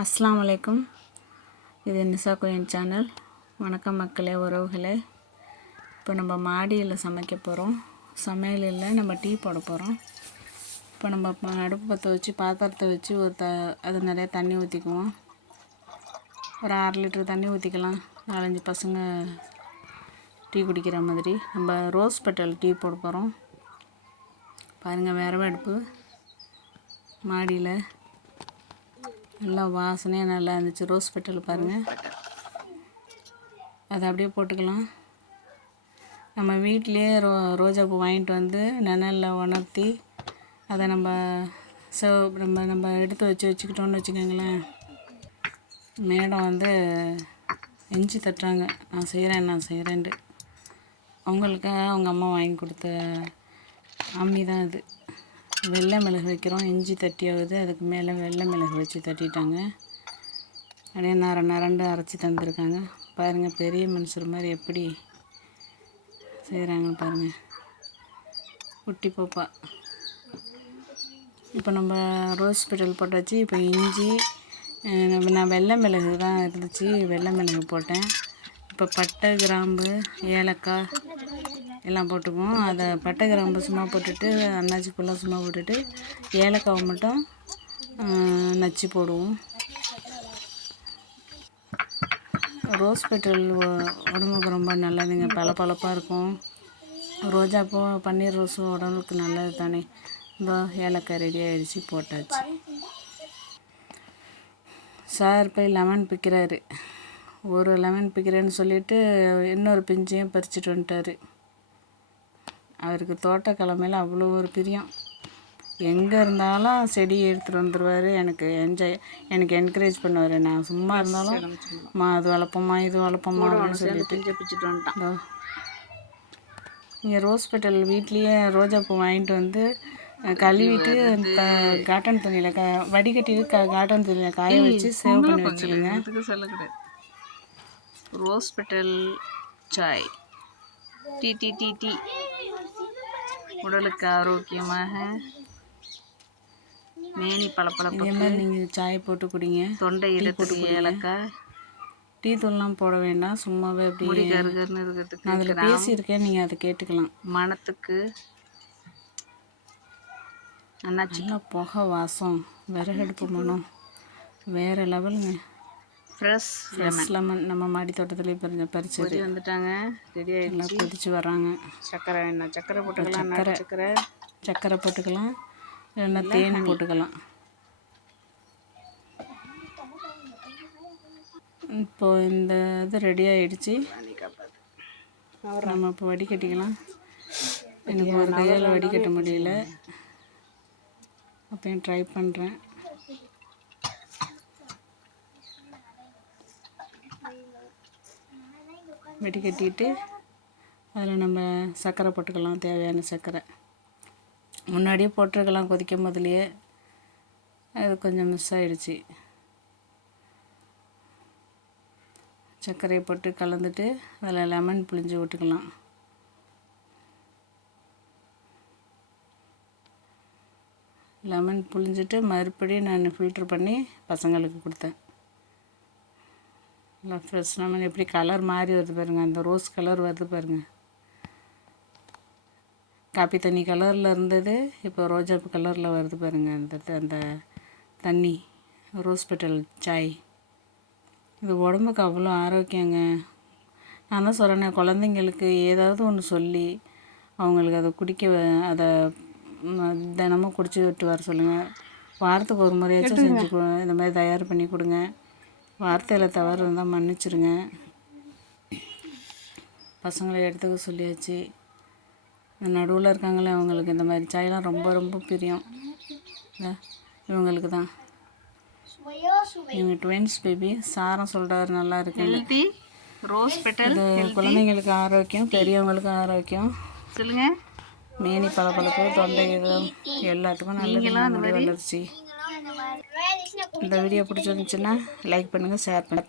அஸ்ஸலாமு அலைக்கும். இது நிசா கோயின் சேனல். வணக்கம் மக்களே, உறவுகளே. இப்போ நம்ம மாடியில் சமைக்க போகிறோம். சமையலில் நம்ம டீ போட போகிறோம். இப்போ நம்ம அடுப்பு பற்ற வச்சு பாத்திரத்தை வச்சு அது நிறைய தண்ணி ஊற்றிக்குவோம். ஒரு 1/2 லிட்டர் தண்ணி ஊற்றிக்கலாம். 4-5 பசங்க டீ குடிக்கிற மாதிரி. நம்ம ரோஸ் பெட்டல் டீ போட போகிறோம். பாருங்கள், விறகு அடுப்பு மாடியில் நல்லா வாசனையாக நல்லா இருந்துச்சு. ரோஸ் பெட்டல் பாருங்கள், அதை அப்படியே போட்டுக்கலாம். நம்ம வீட்டிலையே ரோஜா பூ வாங்கிட்டு வந்து நிழலில் உணர்த்தி அதை நம்ம எடுத்து வச்சுக்கிட்டோன்னு வச்சுக்கோங்களேன். மேடம் வந்து எஞ்சி தட்டுறாங்க, நான் செய்கிறேன்ட்டு. அவங்களுக்காக அவங்க அம்மா வாங்கி கொடுத்த அம்மி தான் இது. வெள்ளை மிளகு வைக்கிறோம், இஞ்சி தட்டியாவது அதுக்கு மேலே வெள்ளை மிளகு வச்சு தட்டிட்டாங்க. அப்படியே நரண்டு அரைச்சி தந்துருக்காங்க. பாருங்கள், பெரிய மனுஷர் மாதிரி எப்படி செய்கிறாங்க பாருங்கள், குட்டி பாப்பா. இப்போ நம்ம ரோஸ் பெட்டல் போட்டாச்சு. இப்போ இஞ்சி, நான் வெள்ளை மிளகு தான் இருந்துச்சு, வெள்ளை மிளகு போட்டேன். இப்போ பட்டை, கிராம்பு, ஏலக்காய் எல்லாம் போட்டுக்குவோம். அதை பட்டை கிராம்பு சும்மா போட்டுட்டு, அன்னாச்சி பூலாம் சும்மா போட்டுட்டு, ஏலக்காவை மட்டும் நச்சு போடுவோம். ரோஸ் பெட்டல் உடம்புக்கு ரொம்ப நல்லதுங்க, பளபளப்பாக இருக்கும். ரோஜா பூ, பன்னீர் ரோஸு உடம்புக்கு நல்லது தானே. இப்போ ஏலக்காய் ரெடி ஆகிடுச்சு, போட்டாச்சு. சார் போய் லெமன் பிக்கிறாரு. ஒரு லெமன் பிக்கிறேன்னு சொல்லிவிட்டு இன்னொரு பிஞ்சையும் பறிச்சுட்டு வந்துட்டார். அவருக்கு தோட்டக்கிழமையில் அவ்வளோ ஒரு பிரியம். எங்கே இருந்தாலும் செடி எடுத்துகிட்டு வந்துடுவார். எனக்கு என்கரேஜ் பண்ணுவார். நான் சும்மா இருந்தாலும் அது வளர்ப்போம்மா இது வளர்ப்போம்மா அப்படின்னு சொல்லிட்டு பிடிச்சிட்டு வந்துட்டான். இங்கே ரோஸ் பெட்டல் வீட்லேயே ரோஜா பூ வாங்கிட்டு வந்து கழுவிட்டு காட்டன் துணியில் வடிகட்டிட்டு காட்டன் துணியில் காய வச்சு சேவ் பண்ணி வச்சுருங்க. Rose petal Sai tea tea tea tea உடலுக்கு ஆரோக்கியமாக, மேனி பளபளப்பு. இதே மாதிரி நீங்கள் சாய் போட்டு குடிங்க. தொண்டை இழுத்துக்கு ஏலக்காய், டீ தூள்லாம் போட வேண்டாம், சும்மாவே அப்படி கருகருன்னு இருக்கிறதுக்கு. நான் அதில் பேசியிருக்கேன், நீங்கள் அதை கேட்டுக்கலாம். மணத்துக்கு நல்லா புகை வாசம், விறகடுப்பு மனம் வேறு லெவலுங்க. ஃப்ரெஷ் லெமன் நம்ம மாடி தோட்டத்துலேயே பறிச்சு வந்துட்டாங்க. ரெடி ஆகிடுச்சு, கொதிச்சு வர்றாங்க. சர்க்கரை போட்டுக்கலாம். சர்க்கரை போட்டுக்கலாம், இல்லைன்னா தேன் போட்டுக்கலாம். இப்போது இந்த இது ரெடி ஆகிடுச்சு. நம்ம இப்போ வடிகட்டிக்கலாம். எனக்கு ஒரு கையால் வடிகட்ட முடியல, அப்பயும் ட்ரை பண்ணுறேன். வடிகட்டிட்டு அதில் நம்ம சர்க்கரை போட்டுக்கலாம், தேவையான சர்க்கரை. முன்னாடியே போட்டிருக்கலாம் கொதிக்கும் போதுலேயே, அது கொஞ்சம் மிஸ் ஆகிடுச்சு. சர்க்கரையை போட்டு கலந்துட்டு அதில் லெமன் புழிஞ்சு விட்டுக்கலாம். லெமன் புழிஞ்சிட்டு மறுபடியும் நான் ஃபில்ட்ரு பண்ணி பசங்களுக்கு கொடுத்தேன். நல்லா ஃப்ரெஷ் லெமன். எப்படி கலர் மாறி வருது பாருங்கள், அந்த ரோஸ் கலர் வருது பாருங்கள். காப்பி தண்ணி கலரில் இருந்தது, இப்போ ரோஜாப்பு கலரில் வருது பாருங்கள். அந்த தண்ணி ரோஸ் பெட்டல் சாய், இது உடம்புக்கு அவ்வளோ ஆரோக்கியங்க. நான் தான் சொல்கிறேனே, குழந்தைங்களுக்கு ஏதாவது ஒன்று சொல்லி அவங்களுக்கு அதை அதை தினமும் குடிச்சு விட்டு வர சொல்லுங்கள். வாரத்துக்கு ஒரு முறையாச்சும் செஞ்சு இந்த மாதிரி தயார் பண்ணி கொடுங்க. வார்த்தையில் தவறு இருந்தால் மன்னிச்சிருங்க. பசங்களை எடுத்துக்க சொல்லியாச்சு. இந்த நடுவில் இருக்காங்களே, அவங்களுக்கு இந்த மாதிரி சாயெலாம் ரொம்ப ரொம்ப பிரியம். இவங்களுக்கு தான், இவங்க ட்வின்ஸ் பேபி. சாரம் சொல்கிறாரு, நல்லா இருக்கு. ரோஸ் பெட்டல் இது குழந்தைங்களுக்கு ஆரோக்கியம், பெரியவங்களுக்கு ஆரோக்கியம். சொல்லுங்கள். மேனி பளபளப்பு, தொண்டை எல்லாத்துக்கும் நல்லது, முடி வளர்ச்சி. இந்த வீடியோ பிடிச்சிருந்துச்சுன்னா லைக் பண்ணுங்கள், ஷேர் பண்ணுங்கள்.